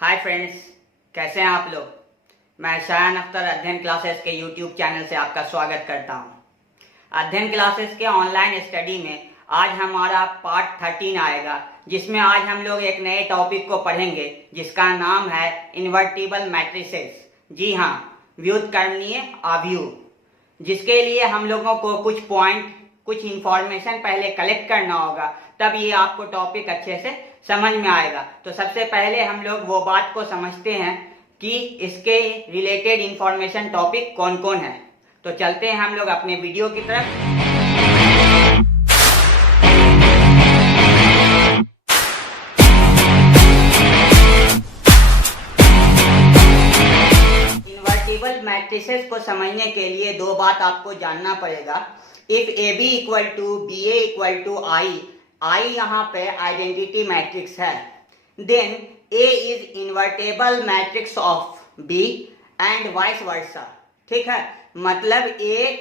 Hi friends, कैसे हैं आप लोग। मैं शायान अख्तर अध्ययन क्लासेस के यूट्यूब चैनल से आपका स्वागत करता हूं। अध्ययन क्लासेस के ऑनलाइन स्टडी में आज हमारा पार्ट 13 आएगा, जिसमें आज हम लोग एक नए टॉपिक को पढ़ेंगे जिसका नाम है इन्वर्टिबल मैट्रिसेस। जी हाँ, व्युत्क्रमणीय आव्यूह, जिसके लिए हम लोगों को कुछ पॉइंट, कुछ इंफॉर्मेशन पहले कलेक्ट करना होगा, तब ये आपको टॉपिक अच्छे से समझ में आएगा। तो सबसे पहले हम लोग वो बात को समझते हैं कि इसके रिलेटेड इंफॉर्मेशन टॉपिक कौन कौन है। तो चलते हैं हम लोग अपने वीडियो की तरफ। इन्वर्टिबल मैट्रिसेस को समझने के लिए दो बात आपको जानना पड़ेगा। If A B equal to B A equal to I, I यहाँ पे आइडेंटिटी मैट्रिक्स है, then A is invertible matrix of B and vice versa है, मतलब ए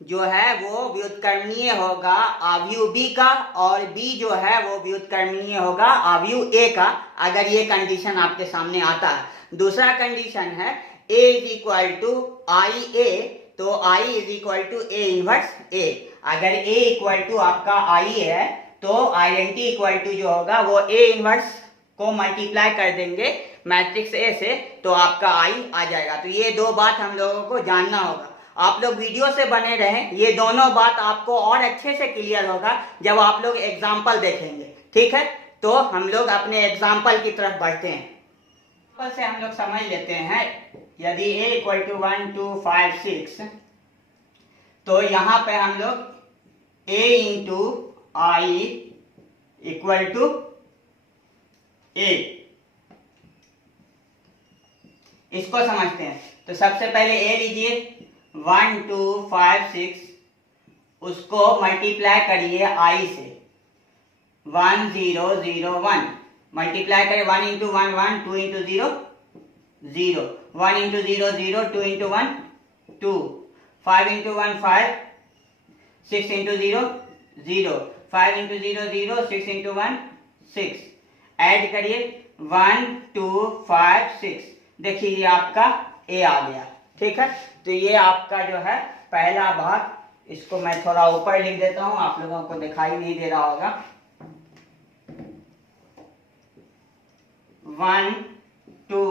जो है वो व्युत्क्रमणीय होगा आव्यूह बी का, और बी जो है वो व्युत्क्रमणीय होगा आव्यूह ए का, अगर ये कंडीशन आपके सामने आता है। दूसरा कंडीशन है A is equal to I A, तो I is equal to A inverse A. अगर ए इक्वल टू आपका आई है तो आइडेंटिटी इक्वल टू जो होगा वो ए इनवर्स को मल्टीप्लाई कर देंगे मैट्रिक्स ए से, तो आपका आई आ जाएगा। तो ये दो बात हम लोगों को जानना होगा। आप लोग वीडियो से बने रहें, ये दोनों बात आपको और अच्छे से क्लियर होगा जब आप लोग एग्जाम्पल देखेंगे। ठीक है, तो हम लोग अपने एग्जाम्पल की तरफ बढ़ते हैं। एग्जाम्पल से हम लोग समझ लेते हैं। यदि a इक्वल टू 1 2 5 6, तो यहाँ पे हम लोग a into I equal to A, इसको समझते हैं। तो सबसे पहले a लीजिए, 1 2 5 6, उसको मल्टीप्लाई करिए i से, 1 0 0 1, मल्टीप्लाई करिए 1 into 1 1, 2 into 0 0, 1 into 0 0, 2 into 1 2, 5 into 1 5, 6 into 0 0, 5 into 0 0, 6 into 1 6, add करिए 1 2 5 6, देखिए ये आपका ए आ गया। ठीक है, तो ये आपका जो है पहला भाग, इसको मैं थोड़ा ऊपर लिख देता हूं, आप लोगों को दिखाई नहीं दे रहा होगा। 1 2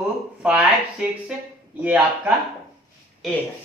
5 6, ये आपका ए है।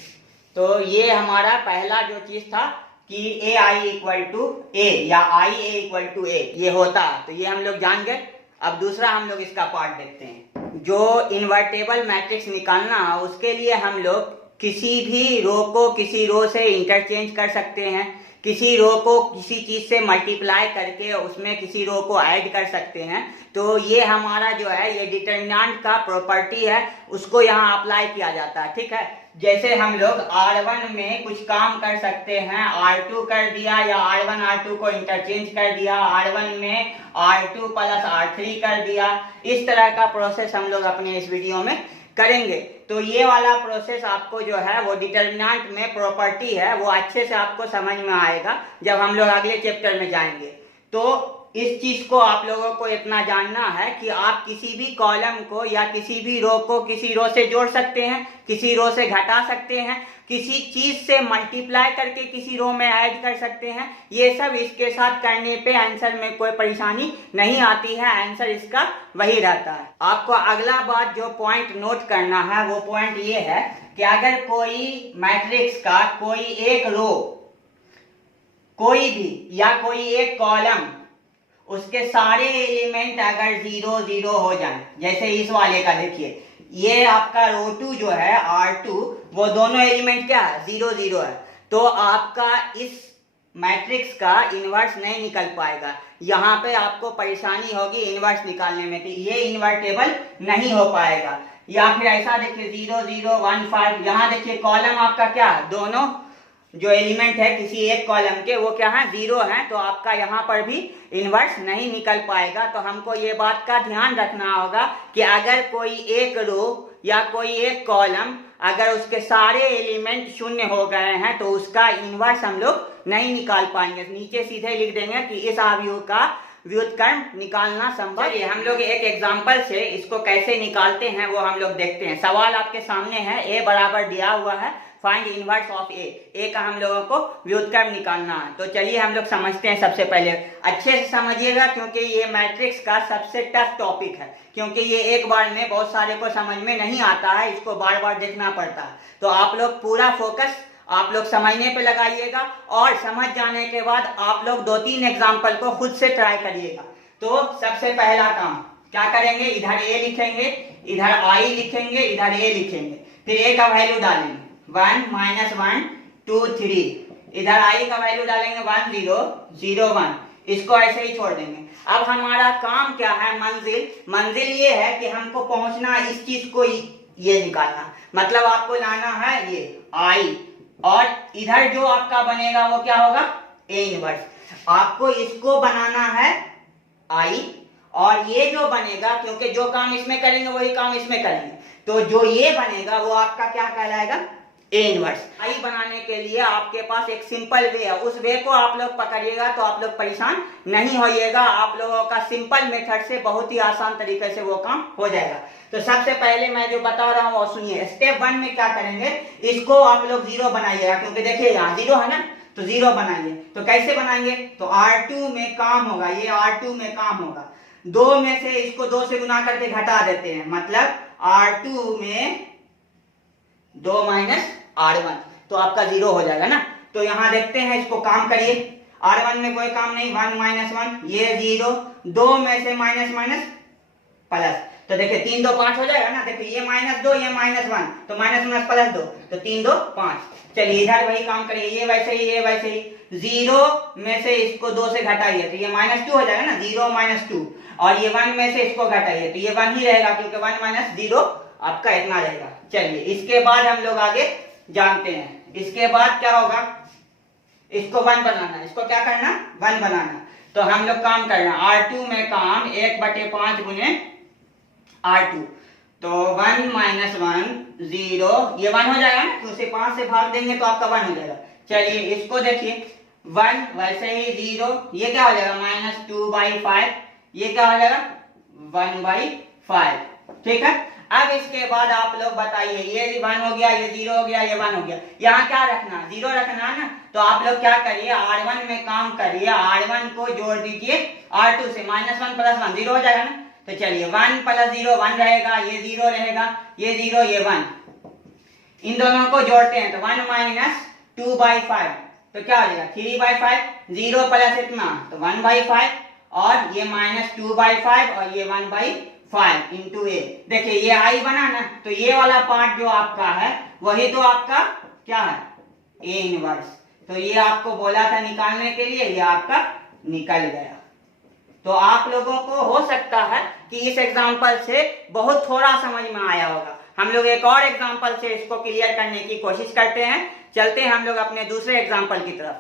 तो ये हमारा पहला जो चीज था कि ए आई इक्वल टू ए या आई ए इक्वल टू ए, ये होता है, तो ये हम लोग जान गए। अब दूसरा हम लोग इसका पार्ट देखते हैं। जो इन्वर्टेबल मैट्रिक्स निकालना है उसके लिए हम लोग किसी भी रो को किसी रो से इंटरचेंज कर सकते हैं, किसी रो को किसी चीज से मल्टीप्लाई करके उसमें किसी रो को ऐड कर सकते हैं। तो ये हमारा जो है ये डिटरमिनेंट का प्रॉपर्टी है, उसको यहाँ अप्लाई किया जाता है। ठीक है, जैसे हम लोग R1 में कुछ काम कर सकते हैं, R2 कर दिया, या R1 R2 को इंटरचेंज कर दिया, R1 में R2 प्लस R3 कर दिया। इस तरह का प्रोसेस हम लोग अपने इस वीडियो में करेंगे। तो ये वाला प्रोसेस आपको जो है वो डिटरमिनेंट में प्रॉपर्टी है, वो अच्छे से आपको समझ में आएगा जब हम लोग अगले चैप्टर में जाएंगे। तो इस चीज को आप लोगों को इतना जानना है कि आप किसी भी कॉलम को या किसी भी रो को किसी रो से जोड़ सकते हैं, किसी रो से घटा सकते हैं, किसी चीज से मल्टीप्लाई करके किसी रो में ऐड कर सकते हैं। ये सब इसके साथ करने पे आंसर में कोई परेशानी नहीं आती है, आंसर इसका वही रहता है। आपको अगला बात जो पॉइंट नोट करना है वो पॉइंट ये है कि अगर कोई मैट्रिक्स का कोई एक रो, कोई भी या कोई एक कॉलम, उसके सारे एलिमेंट अगर 0 0 हो जाए, जैसे इस वाले का देखिए, ये आपका रो 2 जो है R2, वो दोनों एलिमेंट क्या है 0 0 है, तो आपका इस मैट्रिक्स का इनवर्स नहीं निकल पाएगा। यहाँ पे आपको परेशानी होगी इनवर्स निकालने में, तो ये इन्वर्टेबल नहीं हो पाएगा। या फिर ऐसा देखिए 0 0 1 5, यहाँ देखिए कॉलम आपका क्या है, दोनों जो एलिमेंट है किसी एक कॉलम के वो क्या है 0 है, तो आपका यहाँ पर भी इनवर्स नहीं निकल पाएगा। तो हमको ये बात का ध्यान रखना होगा कि अगर कोई एक रो या कोई एक कॉलम अगर उसके सारे एलिमेंट शून्य हो गए हैं तो उसका इनवर्स हम लोग नहीं निकाल पाएंगे। नीचे सीधे लिख देंगे कि इस आव्यूह का व्युत्क्रम निकालना संभव। चलिए हम लोग एक एग्जांपल से इसको कैसे निकालते हैं वो हम लोग देखते हैं। सवाल आपके सामने है, a बराबर दिया हुआ है, फाइंड इनवर्स ऑफ ए का हम लोगों को व्युत्क्रम निकालना है। तो चलिए हम लोग समझते हैं। सबसे पहले अच्छे से समझिएगा क्योंकि ये मैट्रिक्स का सबसे टफ टॉपिक है, क्योंकि ये एक बार में बहुत सारे को समझ में नहीं आता है, इसको बार बार देखना पड़ता है। तो आप लोग पूरा फोकस आप लोग समझने पे लगाइएगा और समझ जाने के बाद आप लोग 2-3 एग्जाम्पल को खुद से ट्राई करिएगा। तो सबसे पहला काम क्या करेंगे, इधर a लिखेंगे, इधर i लिखेंगे, इधर a लिखेंगे, फिर a का वैल्यू डालेंगे 1 -1 2 3, इधर i का वैल्यू डालेंगे 1 0 0 1, इसको ऐसे ही छोड़ देंगे। अब हमारा काम क्या है, मंजिल ये है कि हमको पहुंचना इस चीज को ये निकालना, मतलब आपको लाना है ये i, और इधर जो आपका बनेगा वो क्या होगा, a इनवर्स। आपको इसको बनाना है i, और ये जो बनेगा, क्योंकि जो काम इसमें करेंगे वही काम इसमें करेंगे, तो जो ये बनेगा वो आपका क्या कहलाएगा, a इनवर्स। i बनाने के लिए आपके पास एक सिंपल वे है, उस वे को आप लोग पकड़िएगा तो आप लोग परेशान नहीं होइएगा। आप लोगों का सिंपल मेथड से बहुत ही आसान तरीके से वो काम हो जाएगा। तो सबसे पहले मैं जो बता रहा हूँ वो सुनिए। स्टेप 1 में क्या करेंगे, इसको आप लोग 0 बनाइएगा, क्योंकि देखिए यहाँ 0 है ना, तो 0 बनाइए। तो कैसे बनाएंगे, तो R2 में काम होगा, ये R2 में काम होगा, 2 में से इसको 2 से गुना करके घटा देते हैं, मतलब R2 में 2 -R1, तो आपका 0 हो जाएगा ना। तो यहाँ देखते हैं, इसको काम करिए। R1 में कोई काम नहीं, 1 -1, ये 0, 2 में से माइनस माइनस प्लस, तो देखिए 3 2 5 हो जाएगा ना। देखिए ये -2 ये -1, तो माइनस प्लस 2, तो 3 2 5। चलिए इधर वही काम करिए, ये वैसे ही, ये वैसे ही। 0 में से इसको 2 से घटाइए तो ये -2 हो जाएगा ना, 0 -2, और ये 1 में से इसको घटाइए तो ये 1 ही रहेगा, क्योंकि 1 - 0 आपका इतना रहेगा। चलिए इसके बाद हम लोग आगे जानते हैं। इसके बाद क्या होगा, इसको 1 बनाना, इसको क्या करना, 1 बनाना। तो हम लोग काम करना, R2 में काम 1/5 गुने R2, तो 1 - 1 0, ये 1 हो जाएगा ना, तो उसे 5 से भाग देंगे तो आपका 1 हो जाएगा। चलिए इसको देखिए, 1 वैसे ही 0, ये क्या हो जाएगा, -2/5, ये क्या हो जाएगा 1/5, ठीक है। अब इसके बाद आप लोग बताइए, ये 1 हो गया, ये 0 हो गया, ये 1 हो गया, यहाँ क्या रखना, 0 रखना है ना। तो आप लोग क्या करिए, R1 में काम करिए, R1 को जोड़ दीजिए R2 से, -1 + 1 0 हो जाएगा ना। तो चलिए 1 + 0 1 रहेगा, ये 0 रहेगा, ये 0 ये 1, इन दोनों को जोड़ते हैं तो 1 - 2/5, तो क्या हो जाएगा 3/5, 0 प्लस इतना तो 1/5, और ये -2/5 और ये 1/5 इंटू a। देखिए ये i बना ना, तो ये वाला पार्ट जो आपका है वही तो आपका क्या है, a इनवर्स। तो ये आपको बोला था निकालने के लिए, ये आपका निकल गया। तो आप लोगों को हो सकता है कि इस एग्जाम्पल से बहुत थोड़ा समझ में आया होगा। हम लोग एक और एग्जाम्पल से इसको क्लियर करने की कोशिश करते हैं। चलते हैं हम लोग अपने दूसरे एग्जाम्पल की तरफ।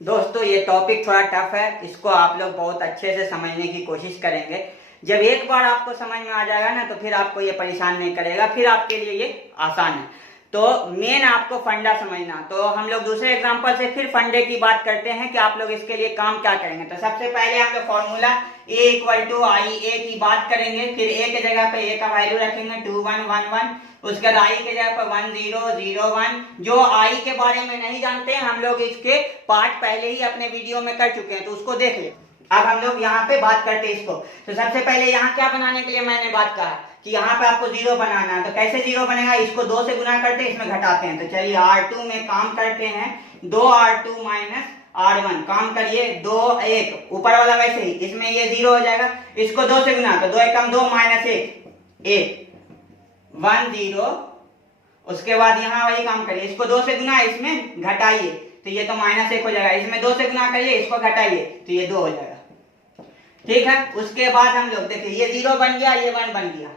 दोस्तों ये टॉपिक थोड़ा टफ है, इसको आप लोग बहुत अच्छे से समझने की कोशिश करेंगे। जब एक बार आपको समझ में आ जाएगा ना, तो फिर आपको ये परेशान नहीं करेगा, फिर आपके लिए ये आसान है। तो मेन आपको फंडा समझना। तो हम लोग दूसरे एग्जांपल से फिर फंडे की बात करते हैं कि आप लोग इसके लिए काम क्या करेंगे। तो सबसे पहले हम लोग फॉर्मूला a = IA की बात करेंगे, फिर a के जगह पे a का वैल्यू रखेंगे 2 1 1 1, उसके बाद i के जगह पर 1 0 0 1। जो i के बारे में नहीं जानते हैं, हम लोग इसके पार्ट पहले ही अपने वीडियो में कर चुके हैं, तो उसको देख ले। अब हम लोग यहाँ पे बात करते हैं इसको। तो सबसे पहले यहाँ क्या बनाने के लिए मैंने बात कहा कि यहाँ पे आपको 0 बनाना है। तो कैसे 0 बनेगा, इसको 2 से गुना करते हैं, इसमें घटाते हैं। तो चलिए R2 में काम करते हैं, 2R2 - R1 काम करिए, 2 1 ऊपर वाला वैसे ही, इसमें ये 0 हो जाएगा, इसको 2 से गुना, तो 2 1 2 -1 1 1 0। उसके बाद यहाँ वही काम करिए, इसको 2 से गुना, इसमें घटाइए, तो ये तो -1 हो जाएगा, इसमें 2 से गुना करिए, इसको घटाइए, तो ये 2 हो जाएगा, ठीक है। उसके बाद हम लोग देखिए ये 0 बन गया, ये 1 बन गया,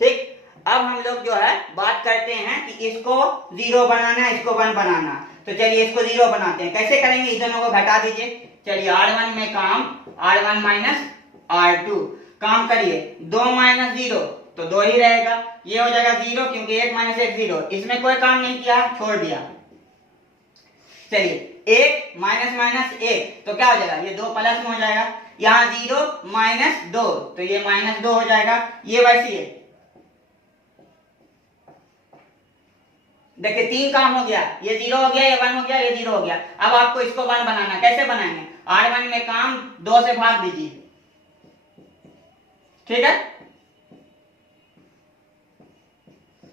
ठीक। अब हम लोग जो है बात करते हैं कि इसको 0 बनाना है, इसको 1 बनाना। तो चलिए इसको 0 बनाते हैं। कैसे करेंगे, इन दोनों को घटा दीजिए। चलिए R1 में काम, R1 - R2 काम करिए, 2 - 0 तो 2 ही रहेगा, ये हो जाएगा 0, क्योंकि 1 - 1 0, इसमें कोई काम नहीं किया, छोड़ दिया। चलिए एक माइनस माइनस एक तो क्या हो जाएगा, ये 2 प्लस में हो जाएगा, यहाँ 0 माइनस 2 तो ये -2 हो जाएगा। ये वैसे है, देखिए 3 काम हो गया, ये 0 हो गया, ये 1 हो गया, ये 0 हो गया। अब आपको इसको 1 बनाना, कैसे बनाएंगे, R1 में काम 2 से भाग दीजिए, ठीक है।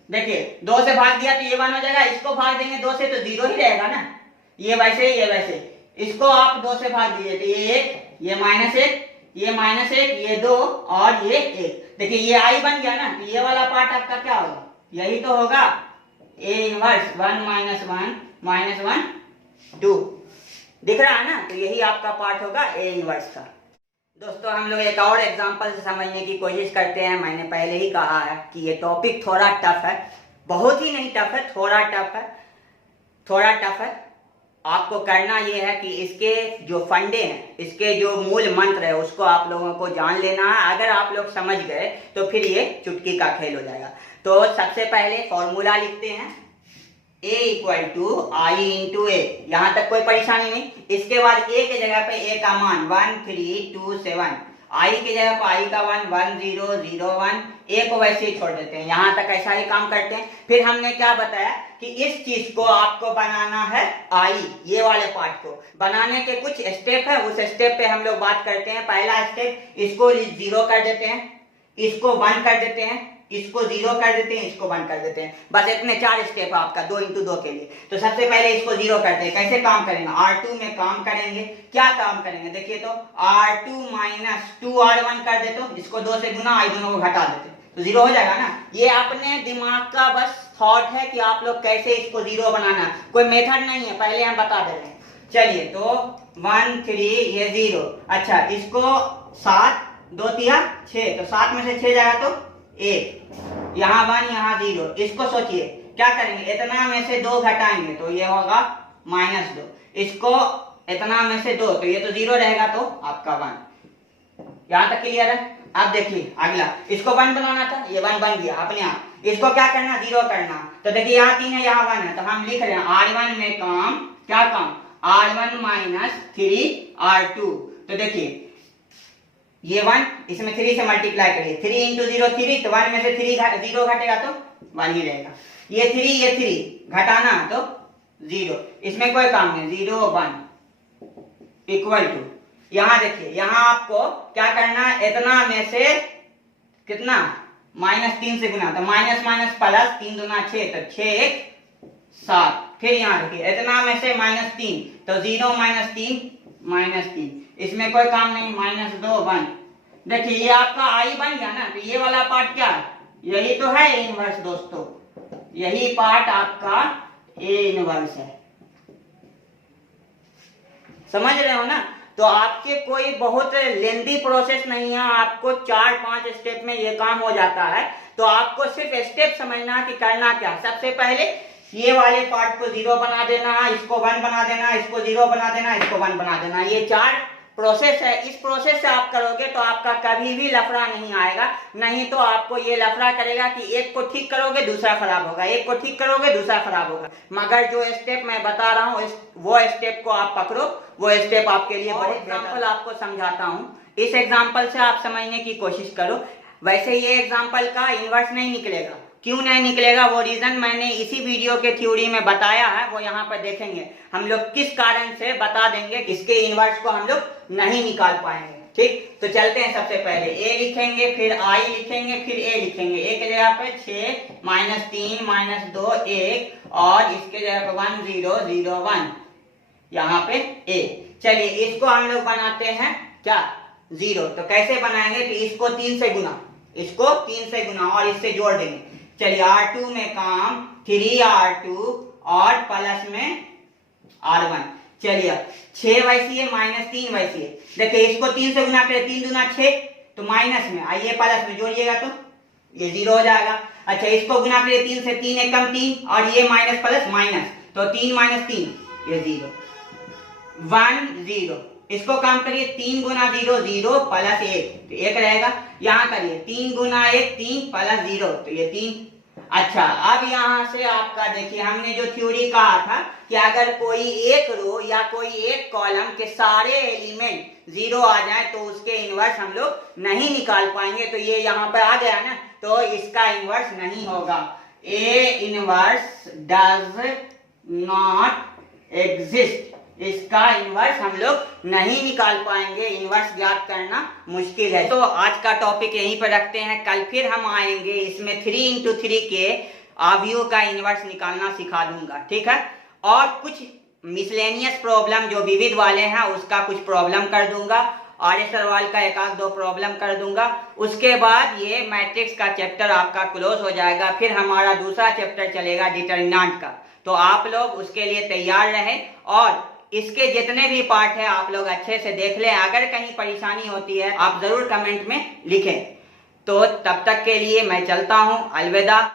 देखिए 2 से भाग दिया तो ये 1 हो जाएगा, इसको भाग देंगे 2 से तो 0 ही रहेगा ना, ये वैसे ये वैसे। इसको आप 2 से भाग दीजिए तो ये 1, ये -1, ये -1, ये 2 और ये 1। देखिए ये I बन गया ना, तो ये वाला पार्ट आपका क्या होगा, यही तो होगा A इनवर्स 1 -1 -1 2, दिख रहा है ना, तो यही आपका पार्ट होगा A इनवर्स का। दोस्तों हम लोग एक और एग्जांपल से समझने की कोशिश करते हैं। मैंने पहले ही कहा है कि ये टॉपिक थोड़ा टफ है, बहुत ही नहीं टफ है, थोड़ा टफ है। आपको करना ये है कि इसके जो फंडे हैं, इसके जो मूल मंत्र है, उसको आप लोगों को जान लेना है। अगर आप लोग समझ गए तो फिर ये चुटकी का खेल हो जाएगा। तो सबसे पहले फॉर्मूला लिखते हैं, A equal to I into A, यहां तक कोई परेशानी नहीं। इसके बाद A के जगह पे A का मान 1 3 2 7, I के जगह पे I का मान 1 0 0 1, A को वैसे ही छोड़ देते हैं, यहां तक ऐसा ही काम करते हैं। फिर हमने क्या बताया कि इस चीज को आपको बनाना है I, ये वाले पार्ट को बनाने के कुछ स्टेप है, उस स्टेप पे हम लोग बात करते हैं। पहला स्टेप, इसको 0 कर देते हैं, इसको 1 कर देते हैं, इसको 0 कर देते हैं, इसको 1 कर देते हैं। बस इतने 4 स्टेप है आपका 2 × 2 के लिए। तो सबसे पहले इसको 0 करते हैं। कैसे काम करेंगे, R2 में काम करेंगे। क्या काम करेंगे, देखिए तो R2 - 2R1 कर देते हो, इसको 2 से गुना, I दोनों को घटा देते तो 0 हो जाएगा ना। ये अपने दिमाग का बस थॉट है कि आप लोग कैसे इसको 0 बनाना, कोई मेथड नहीं है, पहले हम बता दे रहे हैं। चलिए तो 1 3 ये 0, अच्छा इसको 7 2 3 6, तो 7 में से 6 जाएगा तो 1, यहाँ 1 यहाँ 0। इसको सोचिए क्या करेंगे, इतना में से 2 घटाएंगे तो ये होगा -2, इसको इतना में से 2 तो ये तो 0 रहेगा, तो आपका 1। यहाँ तक क्लियर है। अब देखिए अगला, इसको 1 बनाना था, ये 1 बन गया अपने आप। इसको क्या करना, 0 करना। तो देखिए यहाँ 3 है, यहाँ 1 है, तो हम लिख रहे हैं R1 में काम, क्या काम, R1 - 3R2। तो देखिए ये 1, इसमें 3 से मल्टीप्लाई करिए, 3 × 0 3, तो 1 में से 0 घटेगा तो 1 ही रहेगा। ये 3 घटाना तो 0, इसमें कोई काम नहीं, 0 1 इक्वल टू, यहां देखिए यहां आपको क्या करना है, इतना में से कितना, -3 से गुना, तो माइनस माइनस प्लस, 3 दूना 6, तो 6 1 7। फिर यहाँ देखिए इतना में से -3, तो 0 - 3 इसमें कोई काम नहीं, -2 1। देखिए ये आपका I बन गया ना, तो ये वाला पार्ट क्या है, यही तो है A इनवर्स दोस्तों, यही पार्ट आपका A इनवर्स है, समझ रहे हो ना। तो आपके कोई बहुत लेंदी प्रोसेस नहीं है, आपको 4-5 स्टेप में ये काम हो जाता है। तो आपको सिर्फ स्टेप समझना कि करना क्या। सबसे पहले ये वाले पार्ट को 0 बना देना, इसको 1 बना देना, इसको 0 बना देना, इसको 1 बना देना, ये 4 प्रोसेस है। इस प्रोसेस से आप करोगे तो आपका कभी भी लफड़ा नहीं आएगा, नहीं तो आपको ये लफड़ा करेगा कि एक को ठीक करोगे दूसरा खराब होगा, एक को ठीक करोगे दूसरा खराब होगा। मगर जो स्टेप मैं बता रहा हूँ वो स्टेप को आप पकड़ो, वो स्टेप आपके लिए बहुत। एग्जाम्पल आपको समझाता हूँ, इस एग्जाम्पल से आप समझने की कोशिश करो। वैसे ये एग्जाम्पल का इनवर्स नहीं निकलेगा, क्यों नहीं निकलेगा वो रीजन मैंने इसी वीडियो के थ्योरी में बताया है, वो यहाँ पर देखेंगे हम लोग किस कारण से बता देंगे, किसके इनवर्स को हम लोग नहीं निकाल पाएंगे। ठीक, तो चलते हैं। सबसे पहले A लिखेंगे, फिर I लिखेंगे, फिर A लिखेंगे। A के जगह पे 6 -3 -2 1 और इसके जगह पे 1 0 0 1, यहाँ पे A। चलिए इसको हम लोग बनाते हैं क्या, 0। तो कैसे बनाएंगे कि इसको 3 से गुना, इसको 3 से गुना और इससे जोड़ देंगे। चलिए R2 में काम 3R2 और प्लस में R1। चलिए 6 वैसी है, -3 वैसी है। देखिए इसको 3 से गुना करें, 3 दूना 6, तो माइनस में आइए प्लस में जोड़िएगा तो ये 0 हो जाएगा। अच्छा इसको गुना करिए 3 से, 3 एकम 3 और ये माइनस प्लस माइनस, तो 3 - 3 ये 0 1 0। इसको काम करिए 3 × 0 0 प्लस 1, तो 1 रहेगा। यहाँ करिए 3 × 1 3 प्लस 0, तो ये 3। अच्छा, अब यहाँ से आपका देखिए, हमने जो थ्योरी कहा था कि अगर कोई एक रो या कोई एक कॉलम के सारे एलिमेंट 0 आ जाए तो उसके इनवर्स हम लोग नहीं निकाल पाएंगे। तो ये यहाँ पे आ गया ना, तो इसका इनवर्स नहीं होगा। A inverse does not exist, इसका इनवर्स हम लोग नहीं निकाल पाएंगे, इनवर्स ज्ञात करना मुश्किल है। तो आज का टॉपिक यहीं पर रखते हैं, कल फिर हम आएंगे, इसमें 3×3 के अवयव का इनवर्स निकालना सिखा दूंगा, ठीक है। और कुछ मिसलेनियस प्रॉब्लम जो विविध वाले हैं उसका कुछ प्रॉब्लम कर दूंगा, आर्य सवाल का एक आध दो प्रॉब्लम कर दूंगा। उसके बाद ये मैट्रिक्स का चैप्टर आपका क्लोज हो जाएगा, फिर हमारा दूसरा चैप्टर चलेगा डिटरमिनेंट का। तो आप लोग उसके लिए तैयार रहें और इसके जितने भी पार्ट है आप लोग अच्छे से देख लें। अगर कहीं परेशानी होती है आप जरूर कमेंट में लिखें। तो तब तक के लिए मैं चलता हूं, अलविदा।